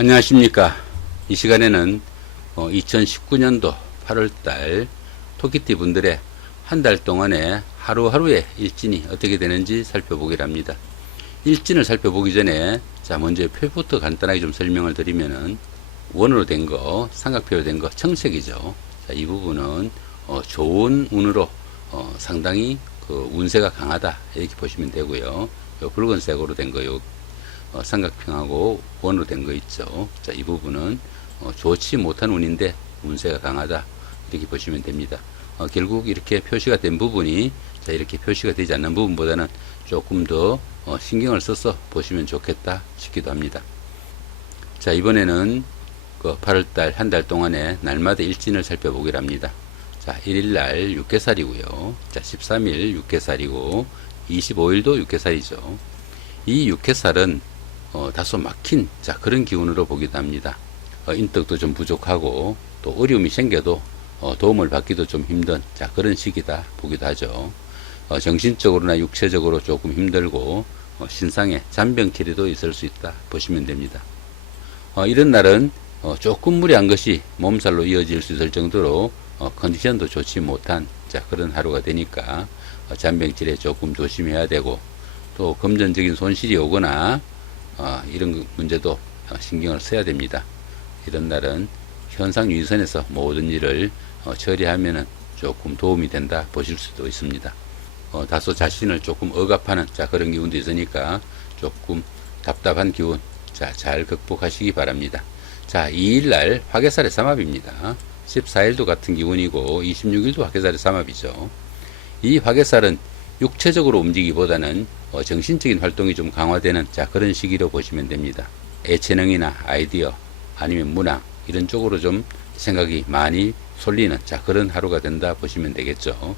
안녕하십니까. 이 시간에는 2019년도 8월달 토끼띠 분들의 한 달 동안의 하루하루의 일진이 어떻게 되는지 살펴보기를 합니다. 일진을 살펴보기 전에 먼저 표부터 간단하게 좀 설명을 드리면은, 원으로 된 거, 삼각표로 된 거 청색이죠. 이 부분은 좋은 운으로 상당히 운세가 강하다 이렇게 보시면 되고요. 요 붉은색으로 된 거, 삼각형하고 원으로 된 거 있죠. 이 부분은 좋지 못한 운인데 운세가 강하다 이렇게 보시면 됩니다. 결국 이렇게 표시가 된 부분이 이렇게 표시가 되지 않는 부분보다는 조금 더 신경을 써서 보시면 좋겠다 싶기도 합니다. 이번에는 8월달 한 달 동안의 날마다 일진을 살펴보기를 합니다. 1일날 육개살이고요. 13일 육개살이고 25일도 육개살이죠. 이 육개살은 다소 막힌 그런 기운으로 보기도 합니다. 인덕도 좀 부족하고 또 어려움이 생겨도 도움을 받기도 좀 힘든 그런 시기다 보기도 하죠. 정신적으로나 육체적으로 조금 힘들고 신상에 잔병치레도 있을 수 있다 보시면 됩니다. 이런 날은 조금 무리한 것이 몸살로 이어질 수 있을 정도로 컨디션도 좋지 못한 그런 하루가 되니까 잔병치레 조금 조심해야 되고, 또 금전적인 손실이 오거나 이런 문제도 신경을 써야 됩니다. 이런 날은 현상 유의선에서 모든 일을 처리하면 조금 도움이 된다 보실 수도 있습니다. 다소 자신을 조금 억압하는 그런 기운도 있으니까 조금 답답한 기운 잘 극복하시기 바랍니다. 2일날 화개살의 삼합입니다. 14일도 같은 기운이고 26일도 화개살의 삼합이죠. 이 화개살은 육체적으로 움직이기보다는 정신적인 활동이 좀 강화되는 그런 시기로 보시면 됩니다. 예체능이나 아이디어 아니면 문학 이런 쪽으로 좀 생각이 많이 쏠리는 그런 하루가 된다 보시면 되겠죠.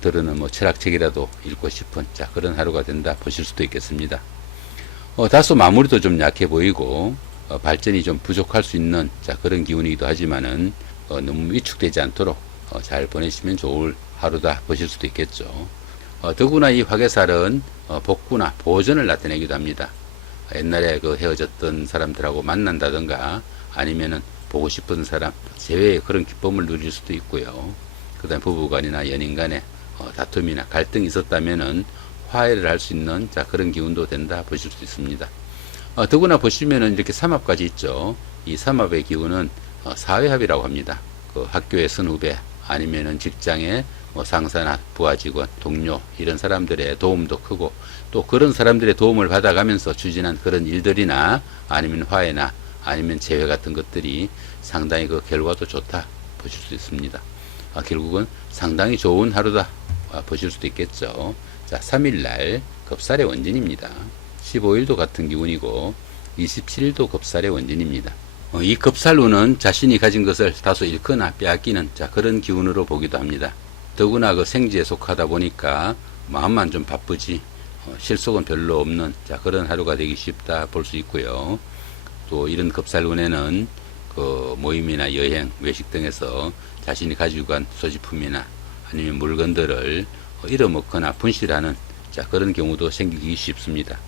들으는 철학책이라도 읽고 싶은 그런 하루가 된다 보실 수도 있겠습니다. 다소 마무리도 좀 약해 보이고 발전이 좀 부족할 수 있는 그런 기운이기도 하지만은 너무 위축되지 않도록 잘 보내시면 좋을 하루다 보실 수도 있겠죠. 더구나 이 화개살은 복구나 보전을 나타내기도 합니다. 옛날에 헤어졌던 사람들하고 만난다던가 아니면은 보고 싶은 사람 재회의 그런 기쁨을 누릴 수도 있고요. 그 다음에 부부간이나 연인 간에 다툼이나 갈등이 있었다면은 화해를 할 수 있는 그런 기운도 된다 보실 수 있습니다. 더구나 보시면은 이렇게 삼합까지 있죠. 이 삼합의 기운은 사회합이라고 합니다. 학교의 선후배 아니면은 직장의 상사나 부하 직원, 동료 이런 사람들의 도움도 크고, 또 그런 사람들의 도움을 받아가면서 추진한 그런 일들이나 아니면 화해나 아니면 재회 같은 것들이 상당히 결과도 좋다 보실 수 있습니다. 결국은 상당히 좋은 하루다 보실 수도 있겠죠. 3일날 겁살의 원진입니다. 15일도 같은 기운이고 27일도 겁살의 원진입니다. 이 겁살운은 자신이 가진 것을 다소 잃거나 빼앗기는 그런 기운으로 보기도 합니다. 더구나 생지에 속하다 보니까 마음만 좀 바쁘지 실속은 별로 없는 그런 하루가 되기 쉽다 볼 수 있고요. 또 이런 겁살운에는 모임이나 여행, 외식 등에서 자신이 가지고 간 소지품이나 아니면 물건들을 잃어먹거나 분실하는 그런 경우도 생기기 쉽습니다.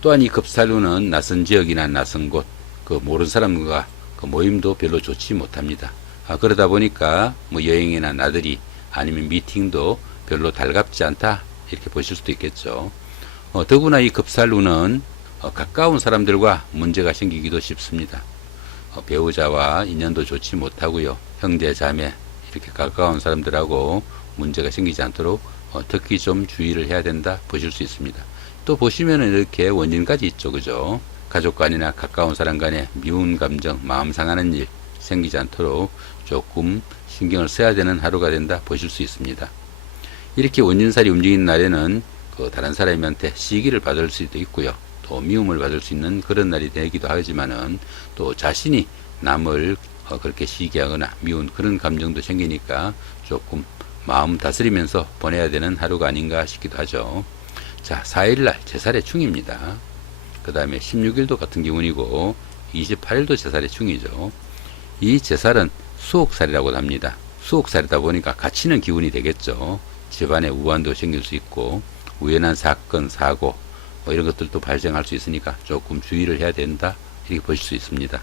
또한 이 겁살운은 낯선 지역이나 낯선 곳, 모르는 사람과 모임도 별로 좋지 못합니다. 그러다 보니까 여행이나 나들이 아니면 미팅도 별로 달갑지 않다 이렇게 보실 수도 있겠죠. 더구나 이 겁살운은 가까운 사람들과 문제가 생기기도 쉽습니다. 배우자와 인연도 좋지 못하고요. 형제, 자매 이렇게 가까운 사람들하고 문제가 생기지 않도록 특히 좀 주의를 해야 된다 보실 수 있습니다. 또 보시면은 이렇게 원인까지 있죠. 그죠? 가족 간이나 가까운 사람 간에 미운 감정, 마음 상하는 일 생기지 않도록 조금 신경을 써야 되는 하루가 된다 보실 수 있습니다. 이렇게 원진살이 움직이는 날에는 다른 사람한테 시기를 받을 수도 있고요. 또 미움을 받을 수 있는 그런 날이 되기도 하지만은, 또 자신이 남을 그렇게 시기하거나 미운 그런 감정도 생기니까 조금 마음 다스리면서 보내야 되는 하루가 아닌가 싶기도 하죠. 4일날 제살의 충입니다. 그 다음에 16일도 같은 기운이고 28일도 제살의 충이죠. 이 제살은 수옥살이라고 합니다. 수옥살이다 보니까 갇히는 기운이 되겠죠. 집안에 우환도 생길 수 있고 우연한 사건, 사고 이런 것들도 발생할 수 있으니까 조금 주의를 해야 된다 이렇게 보실 수 있습니다.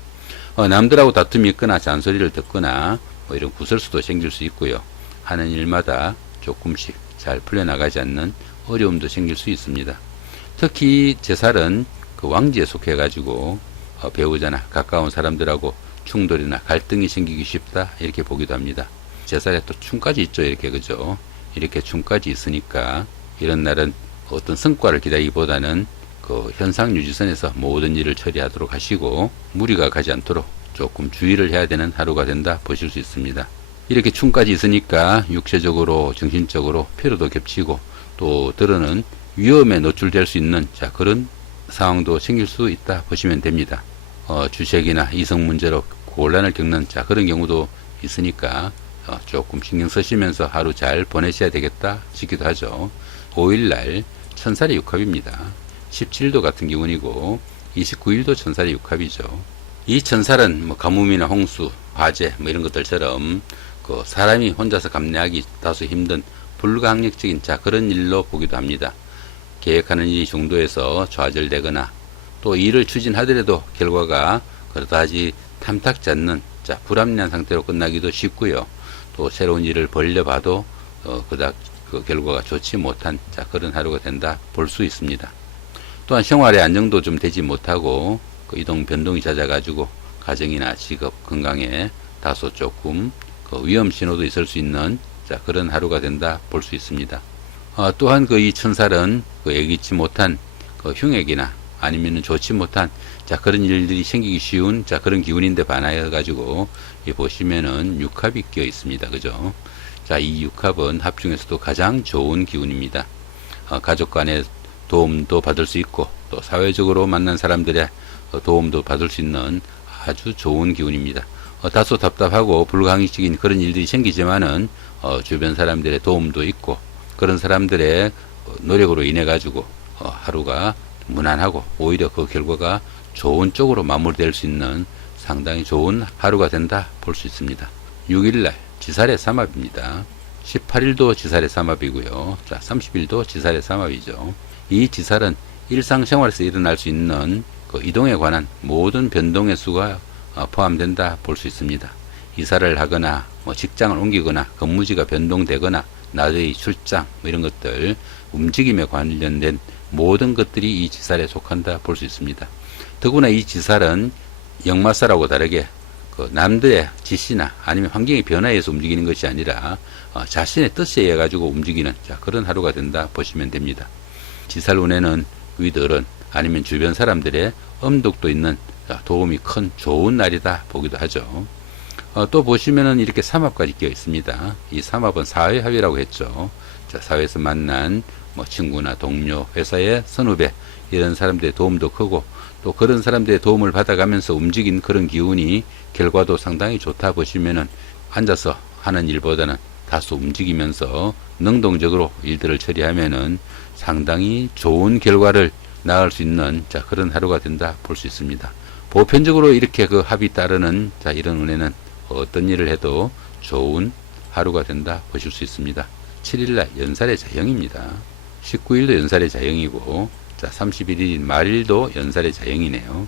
남들하고 다툼이 있거나 잔소리를 듣거나 뭐 이런 구설수도 생길 수 있고요. 하는 일마다 조금씩 잘 풀려나가지 않는 어려움도 생길 수 있습니다. 특히 제살은 그 왕지에 속해 가지고 배우자나 가까운 사람들하고 충돌이나 갈등이 생기기 쉽다 이렇게 보기도 합니다. 제살에 또 충까지 있죠. 이렇게 그죠. 이렇게 충까지 있으니까 이런 날은 어떤 성과를 기다리기보다는 그 현상 유지선에서 모든 일을 처리하도록 하시고 무리가 가지 않도록 조금 주의를 해야 되는 하루가 된다 보실 수 있습니다. 이렇게 충까지 있으니까 육체적으로 정신적으로 피로도 겹치고 또 들어는 위험에 노출될 수 있는 그런 상황도 생길 수 있다 보시면 됩니다. 주색이나 이성 문제로 곤란을 겪는 그런 경우도 있으니까 조금 신경 쓰시면서 하루 잘 보내셔야 되겠다 싶기도 하죠. 5일날 천살의 육합입니다. 17도 같은 기운이고 29일도 천살의 육합이죠. 이 천살은 뭐 가뭄이나 홍수, 화재 뭐 이런 것들처럼 그 사람이 혼자서 감내하기 다소 힘든 불가항력적인 그런 일로 보기도 합니다. 계획하는 일이 중도에서 좌절되거나 또 일을 추진하더라도 결과가 그다지 탐탁지 않는 불합리한 상태로 끝나기도 쉽고요. 또 새로운 일을 벌려봐도 그닥 그 결과가 좋지 못한 그런 하루가 된다 볼 수 있습니다. 또한 생활의 안정도 좀 되지 못하고 그 이동 변동이 잦아가지고 가정이나 직업, 건강에 다소 조금 그 위험 신호도 있을 수 있는 그런 하루가 된다 볼 수 있습니다. 또한 그 이 천살은 그 예기치 못한 그 흉액이나 아니면은 좋지 못한 그런 일들이 생기기 쉬운 그런 기운인데 반하여 가지고 보시면은 육합이 끼어 있습니다. 그죠? 이 육합은 합 중에서도 가장 좋은 기운입니다. 가족 간의 도움도 받을 수 있고 또 사회적으로 만난 사람들의 도움도 받을 수 있는 아주 좋은 기운입니다. 다소 답답하고 불가항력적인 그런 일들이 생기지만은 주변 사람들의 도움도 있고 그런 사람들의 노력으로 인해 가지고 하루가 무난하고 오히려 그 결과가 좋은 쪽으로 마무리될 수 있는 상당히 좋은 하루가 된다 볼 수 있습니다. 6일날 지살의 삼합입니다. 18일도 지살의 삼합이고요. 30일도 지살의 삼합이죠. 이 지살은 일상생활에서 일어날 수 있는 그 이동에 관한 모든 변동의 수가 포함된다 볼 수 있습니다. 이사를 하거나 뭐 직장을 옮기거나 근무지가 변동되거나 나의 출장 뭐 이런 것들 움직임에 관련된 모든 것들이 이 지살에 속한다 볼 수 있습니다. 더구나 이 지살은 역마살하고 다르게 그 남들의 지시나 아니면 환경의 변화에 의해서 움직이는 것이 아니라 자신의 뜻에 의해 가지고 움직이는 그런 하루가 된다 보시면 됩니다. 지살운에는 위들은 아니면 주변 사람들의 엄덕도 있는 도움이 큰 좋은 날이다 보기도 하죠. 또 보시면은 이렇게 삼합까지 끼어 있습니다. 이 삼합은 사회합이라고 했죠. 사회에서 만난 뭐 친구나 동료, 회사의 선후배 이런 사람들의 도움도 크고 또 그런 사람들의 도움을 받아가면서 움직인 그런 기운이 결과도 상당히 좋다 보시면은 앉아서 하는 일보다는 다소 움직이면서 능동적으로 일들을 처리하면은 상당히 좋은 결과를 낳을 수 있는 그런 하루가 된다 볼 수 있습니다. 보편적으로 이렇게 그 합이 따르는 이런 운에는 어떤 일을 해도 좋은 하루가 된다 보실 수 있습니다. 7일날 연살의 자영입니다. 19일도 연살의 자영이고 31일인 말일도 연살의 자영이네요.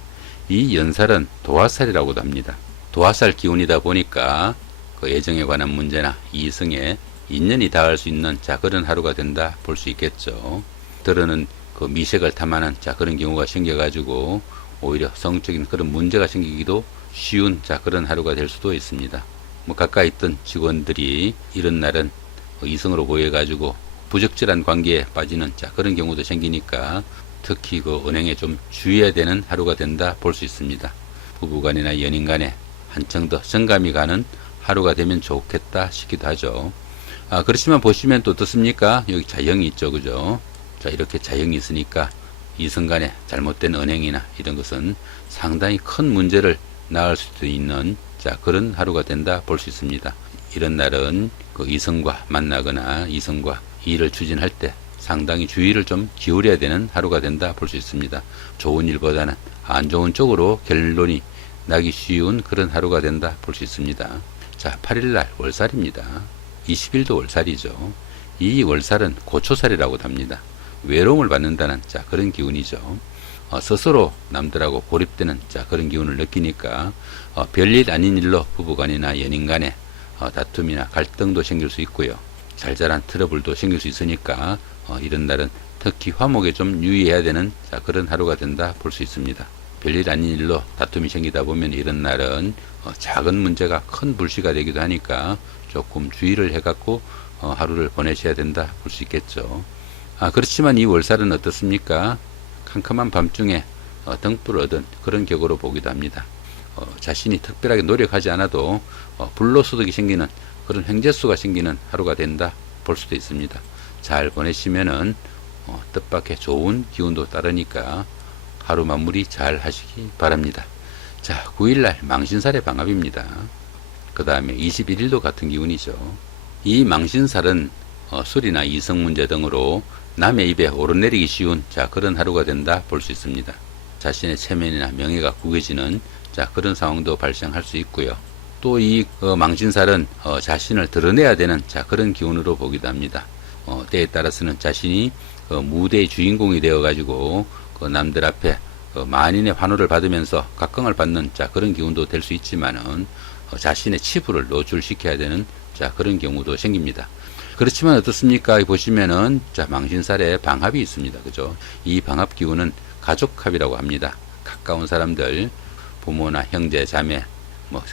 이 연살은 도화살이라고도 합니다. 도화살 기운이다 보니까 그 애정에 관한 문제나 이성에 인연이 닿을 수 있는 그런 하루가 된다 볼 수 있겠죠. 들어는 그 미색을 탐하는 그런 경우가 생겨가지고 오히려 성적인 그런 문제가 생기기도 쉬운 그런 하루가 될 수도 있습니다. 뭐 가까이 있던 직원들이 이런 날은 이성으로 보여가지고 부적절한 관계에 빠지는 그런 경우도 생기니까 특히 그 은행에 좀 주의해야 되는 하루가 된다 볼 수 있습니다. 부부간이나 연인간에 한층 더 정감이 가는 하루가 되면 좋겠다 싶기도 하죠. 그렇지만 보시면 또 어떻습니까? 여기 자영이 있죠, 그죠? 이렇게 자영이 있으니까 이성 간에 잘못된 은행이나 이런 것은 상당히 큰 문제를 낳을 수도 있는 그런 하루가 된다 볼 수 있습니다. 이런 날은 그 이성과 만나거나 이성과 일을 추진할 때 상당히 주의를 좀 기울여야 되는 하루가 된다 볼 수 있습니다. 좋은 일보다는 안 좋은 쪽으로 결론이 나기 쉬운 그런 하루가 된다 볼 수 있습니다. 8일날 월살입니다. 20일도 월살이죠. 이 월살은 고초살이라고도 합니다. 외로움을 받는다는 그런 기운이죠. 스스로 남들하고 고립되는 그런 기운을 느끼니까 별일 아닌 일로 부부간이나 연인간에 다툼이나 갈등도 생길 수 있고요. 잘잘한 트러블도 생길 수 있으니까 이런 날은 특히 화목에 좀 유의해야 되는 그런 하루가 된다 볼 수 있습니다. 별일 아닌 일로 다툼이 생기다 보면 이런 날은 작은 문제가 큰 불씨가 되기도 하니까 조금 주의를 해갖고 하루를 보내셔야 된다 볼 수 있겠죠. 그렇지만 이 월살은 어떻습니까? 캄캄한 밤중에 등불을 얻은 그런 격으로 보기도 합니다. 자신이 특별하게 노력하지 않아도 불로소득이 생기는 그런 횡재수가 생기는 하루가 된다 볼 수도 있습니다. 잘 보내시면은 뜻밖의 좋은 기운도 따르니까 하루 마무리 잘 하시기 바랍니다. 자, 9일날 망신살의 방합입니다. 그 다음에 21일도 같은 기운이죠. 이 망신살은 술이나 이성 문제 등으로 남의 입에 오르내리기 쉬운 그런 하루가 된다 볼 수 있습니다. 자신의 체면이나 명예가 구겨지는 그런 상황도 발생할 수 있고요. 또 이 망신살은 자신을 드러내야 되는 그런 기운으로 보기도 합니다. 때에 따라서는 자신이 무대의 주인공이 되어 가지고 남들 앞에 만인의 환호를 받으면서 각광을 받는 그런 기운도 될 수 있지만은 자신의 치부를 노출시켜야 되는 그런 경우도 생깁니다. 그렇지만 어떻습니까? 보시면은 망신살에 방합이 있습니다. 그죠? 이 방합 기운은 가족합이라고 합니다. 가까운 사람들, 부모나 형제, 자매,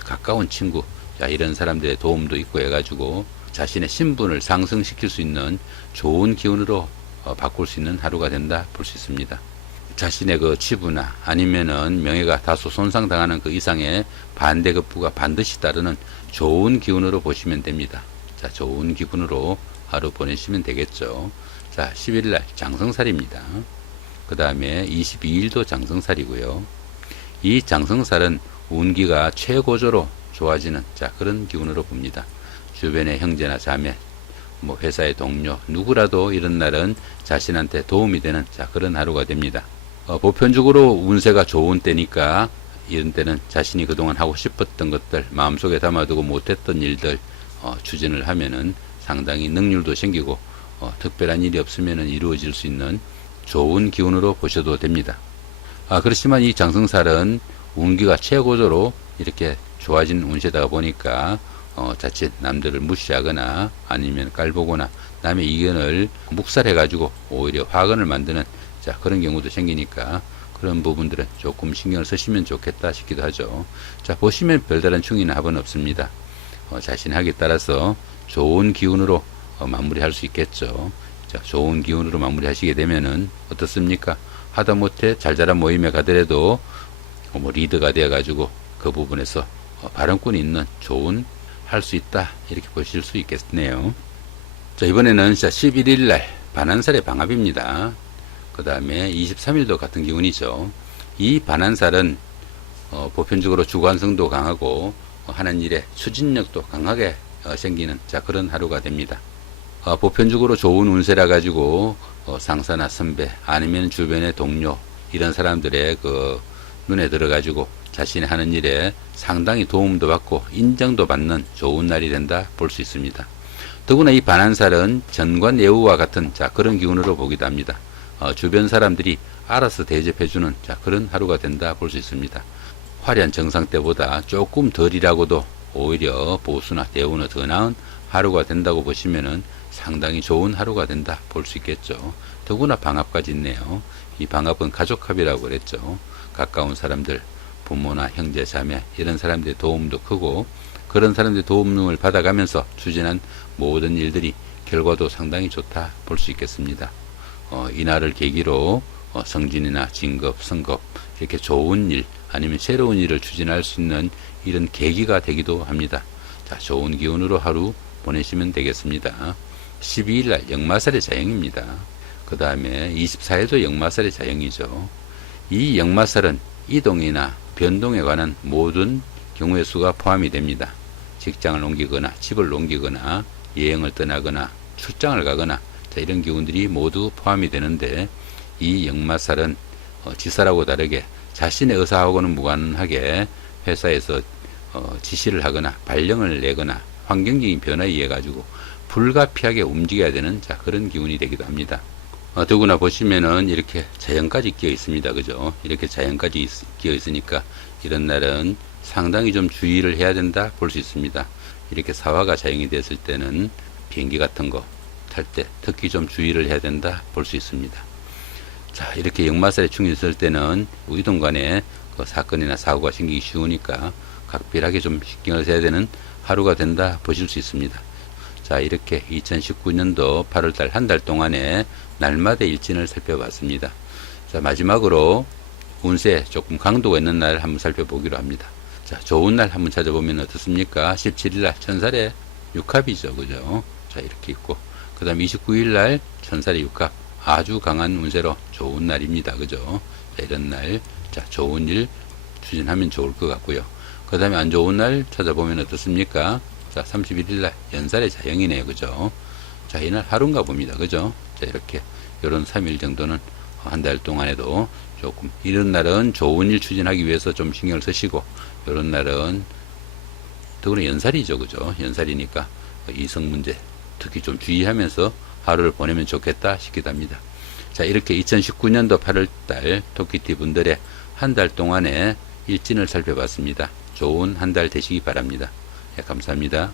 가까운 친구, 이런 사람들의 도움도 있고 해가지고 자신의 신분을 상승시킬 수 있는 좋은 기운으로 바꿀 수 있는 하루가 된다 볼 수 있습니다. 자신의 그 치부나 아니면은 명예가 다소 손상당하는 그 이상의 반대급부가 반드시 따르는 좋은 기운으로 보시면 됩니다. 좋은 기분으로 하루 보내시면 되겠죠. 10일날 장성살입니다. 그 다음에 22일도 장성살이고요. 이 장성살은 운기가 최고조로 좋아지는 그런 기운으로 봅니다. 주변의 형제나 자매, 회사의 동료, 누구라도 이런 날은 자신한테 도움이 되는 그런 하루가 됩니다. 보편적으로 운세가 좋은 때니까 이런 때는 자신이 그동안 하고 싶었던 것들, 마음속에 담아두고 못했던 일들 추진을 하면은 상당히 능률도 생기고 특별한 일이 없으면은 이루어질 수 있는 좋은 기운으로 보셔도 됩니다. 그렇지만 이 장성살은 운기가 최고조로 이렇게 좋아진 운세다 보니까 자칫 남들을 무시하거나 아니면 깔보거나 남의 의견을 묵살해 가지고 오히려 화근을 만드는 그런 경우도 생기니까 그런 부분들은 조금 신경을 쓰시면 좋겠다 싶기도 하죠. 보시면 별다른 충이나 합은 없습니다. 자신의 학에 따라서 좋은 기운으로 마무리할 수 있겠죠. 좋은 기운으로 마무리하시게 되면은 어떻습니까? 하다못해 잘잘한 모임에 가더라도 리더가 되어 가지고 그 부분에서 발언권이 있는 좋은 할 수 있다 이렇게 보실 수 있겠네요. 이번에는 11일날 반한살의 방합입니다. 그 다음에 23일도 같은 기운이죠. 이 반한살은 보편적으로 주관성도 강하고 하는 일에 추진력도 강하게 생기는 그런 하루가 됩니다. 보편적으로 좋은 운세라 가지고 상사나 선배 아니면 주변의 동료 이런 사람들의 그 눈에 들어 가지고 자신이 하는 일에 상당히 도움도 받고 인정도 받는 좋은 날이 된다 볼 수 있습니다. 더구나 이 반한살은 전관예우와 같은 그런 기운으로 보기도 합니다. 주변 사람들이 알아서 대접해주는 그런 하루가 된다 볼 수 있습니다. 화려한 정상 때보다 조금 덜이라고도 오히려 보수나 대우는 더 나은 하루가 된다고 보시면은 상당히 좋은 하루가 된다 볼 수 있겠죠. 더구나 방합까지 있네요. 이 방합은 가족합이라고 그랬죠. 가까운 사람들, 부모나 형제, 자매 이런 사람들의 도움도 크고 그런 사람들의 도움을 받아가면서 추진한 모든 일들이 결과도 상당히 좋다 볼 수 있겠습니다. 이날을 계기로 성진이나 진급, 성급 이렇게 좋은 일 아니면 새로운 일을 추진할 수 있는 이런 계기가 되기도 합니다. 좋은 기운으로 하루 보내시면 되겠습니다. 12일날 역마살의 자영입니다. 그 다음에 24일도 역마살의 자영이죠. 이 역마살은 이동이나 변동에 관한 모든 경우의 수가 포함이 됩니다. 직장을 옮기거나 집을 옮기거나 여행을 떠나거나 출장을 가거나 이런 기운들이 모두 포함이 되는데 이 역마살은 지살하고 다르게 자신의 의사하고는 무관하게 회사에서 지시를 하거나 발령을 내거나 환경적인 변화에 의해 가지고 불가피하게 움직여야 되는 그런 기운이 되기도 합니다. 더구나 보시면은 이렇게 자연까지 끼어 있습니다. 그죠? 이렇게 자연까지 끼어 있으니까 이런 날은 상당히 좀 주의를 해야 된다 볼 수 있습니다. 이렇게 사화가 자연이 됐을 때는 비행기 같은 거 탈 때 특히 좀 주의를 해야 된다 볼 수 있습니다. 자, 이렇게 역마살에 충이 있을 때는 이동 간에 그 사건이나 사고가 생기기 쉬우니까 각별하게 좀 신경을 써야 되는 하루가 된다 보실 수 있습니다. 자, 이렇게 2019년도 8월달 한 달 동안에 날마다 일진을 살펴봤습니다. 자, 마지막으로 운세 조금 강도가 있는 날 한번 살펴보기로 합니다. 자, 좋은 날 한번 찾아보면 어떻습니까? 17일날 천살에 6합이죠. 그죠? 자, 이렇게 있고, 그 다음에 29일날 천살에 6합. 아주 강한 운세로 좋은 날입니다. 그죠? 자, 이런 날, 자, 좋은 일 추진하면 좋을 것 같고요. 그 다음에 안 좋은 날 찾아보면 어떻습니까? 자, 31일날 연살의 자영이네요. 그죠? 자, 이날 하루인가 봅니다. 그죠? 자, 이렇게, 요런 3일 정도는 한 달 동안에도 조금, 이런 날은 좋은 일 추진하기 위해서 좀 신경을 쓰시고, 요런 날은, 더구나 연살이죠. 그죠? 연살이니까, 이성 문제, 특히 좀 주의하면서 하루를 보내면 좋겠다 싶기도 합니다. 자, 이렇게 2019년도 8월달 토끼띠 분들의 한 달 동안의 일진을 살펴봤습니다. 좋은 한 달 되시기 바랍니다. 네, 감사합니다.